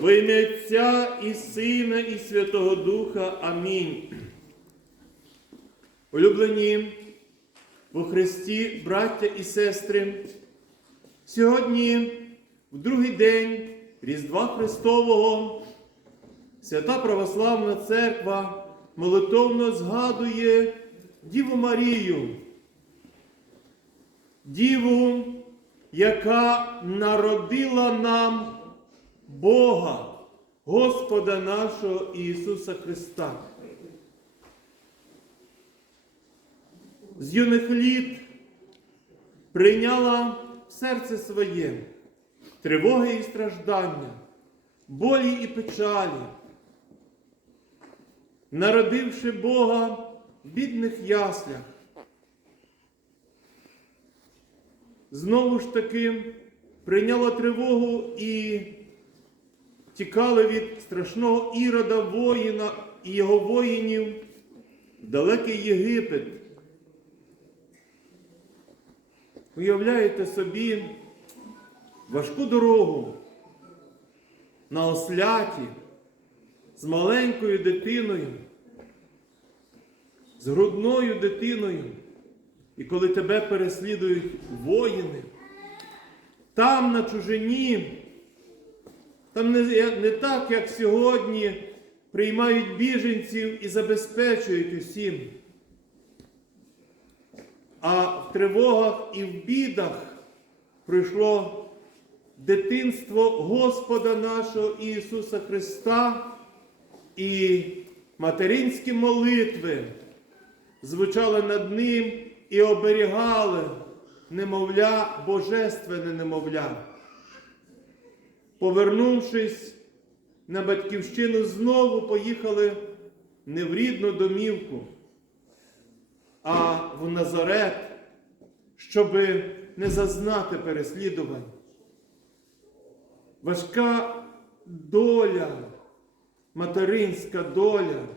Во ім'я Отця і Сина, і Святого Духа. Амінь. Улюблені у Христі, браття і сестри, сьогодні, в другий день Різдва Христового, Свята Православна Церква молитовно згадує Діву Марію, Діву, яка народила нам Бога, Господа нашого Ісуса Христа. З юних літ прийняла в серце своє тривоги і страждання, болі і печалі, народивши Бога в бідних яслях. Знову ж таки прийняла тривогу і тікали від страшного ірода воїна і його воїнів в далекий Єгипет. Уявляєте собі важку дорогу на осляті з маленькою дитиною, з грудною дитиною. І коли тебе переслідують воїни, там на чужині, там не, не так, як сьогодні, приймають біженців і забезпечують усім. А в тривогах і в бідах прийшло дитинство Господа нашого Ісуса Христа і материнські молитви звучали над Ним і оберігали немовля, божественне немовля. Повернувшись на батьківщину, знову поїхали не в рідну домівку, а в Назарет, щоби не зазнати переслідувань. Важка доля, материнська доля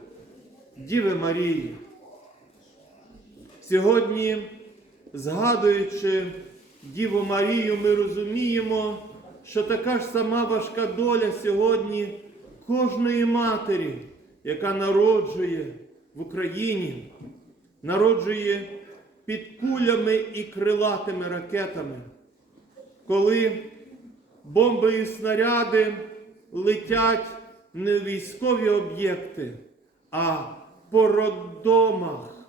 Діви Марії. Сьогодні, згадуючи Діву Марію, ми розуміємо, що така ж сама важка доля сьогодні кожної матері, яка народжує в Україні, народжує під кулями і крилатими ракетами, коли бомби і снаряди летять не в військові об'єкти, а по роддомах.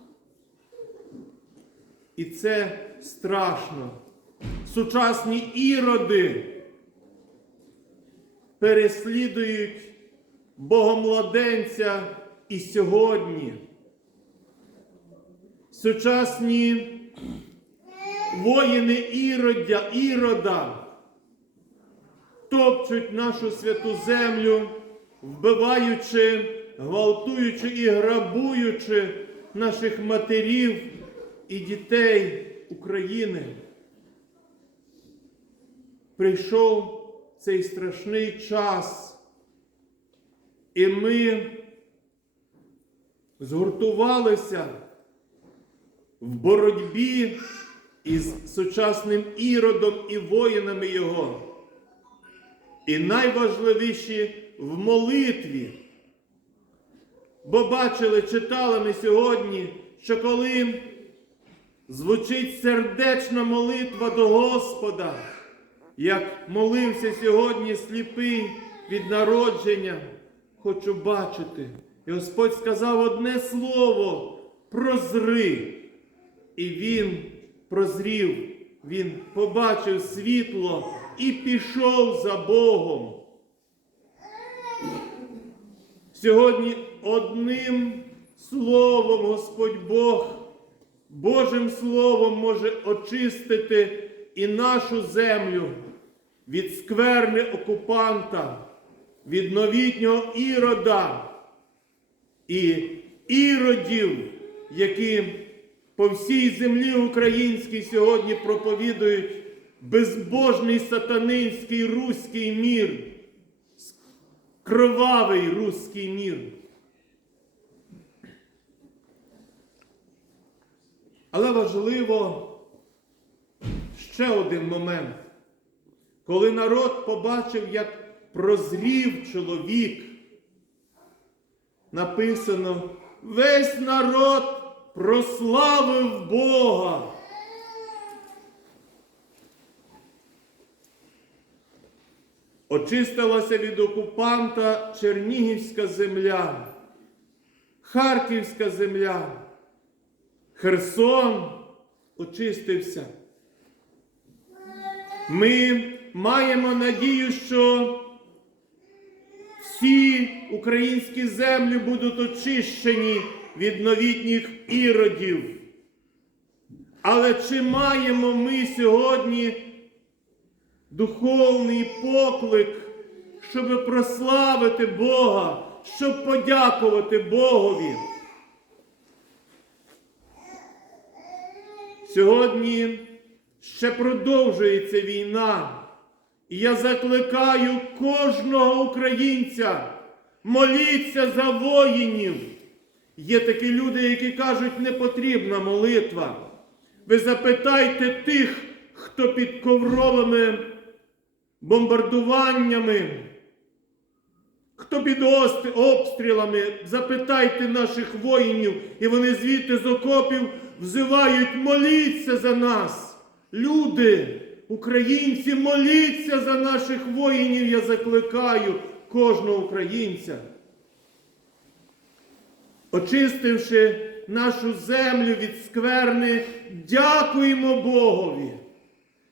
І це страшно. Сучасні іроди переслідують богомладенця і сьогодні. Сучасні воїни іродя, ірода топчуть нашу святу землю, вбиваючи, гвалтуючи і грабуючи наших матерів і дітей України. Прийшов цей страшний час, і ми згуртувалися в боротьбі із сучасним іродом і воїнами його. І найважливіші в молитві. Бо бачили, читали ми сьогодні, що коли звучить сердечна молитва до Господа, як молився сьогодні сліпий від народження, хочу бачити. І Господь сказав одне слово прозри. І він прозрів, він побачив світло і пішов за Богом. Сьогодні одним словом Господь Бог, Божим Словом може очистити і нашу землю від скверни окупанта, від новітнього ірода і іродів, які по всій землі українській сьогодні проповідують безбожний сатанинський руський мір, кровавий руський мір. Але важливо ще один момент, коли народ побачив, як прозрів чоловік. Написано, весь народ прославив Бога. Очистилася від окупанта Чернігівська земля, Харківська земля, Херсон очистився. Ми маємо надію, що всі українські землі будуть очищені від новітніх іродів. Але чи маємо ми сьогодні духовний поклик, щоб прославити Бога, щоб подякувати Богові? Сьогодні ще продовжується війна, і я закликаю кожного українця моліться за воїнів. Є такі люди, які кажуть, не потрібна молитва. Ви запитайте тих, хто під ковровими бомбардуваннями, хто під обстрілами, запитайте наших воїнів, і вони звідти з окопів взивають, моліться за нас. Люди, українці, моліться за наших воїнів, я закликаю кожного українця. Очистивши нашу землю від скверни, дякуємо Богові.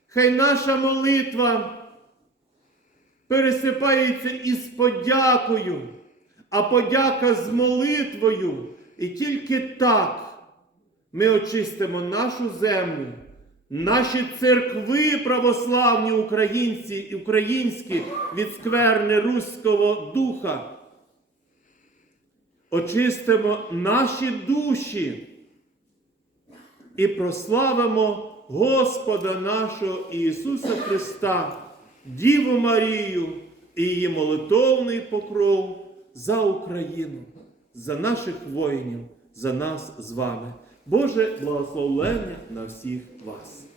Хай наша молитва пересипається із подякою, а подяка з молитвою. І тільки так ми очистимо нашу землю, наші церкви православні українці і українські від скверни руського духа. Очистимо наші душі і прославимо Господа нашого Ісуса Христа, Діву Марію і її молитовний покров за Україну, за наших воїнів, за нас з вами. Боже благословення на всіх вас.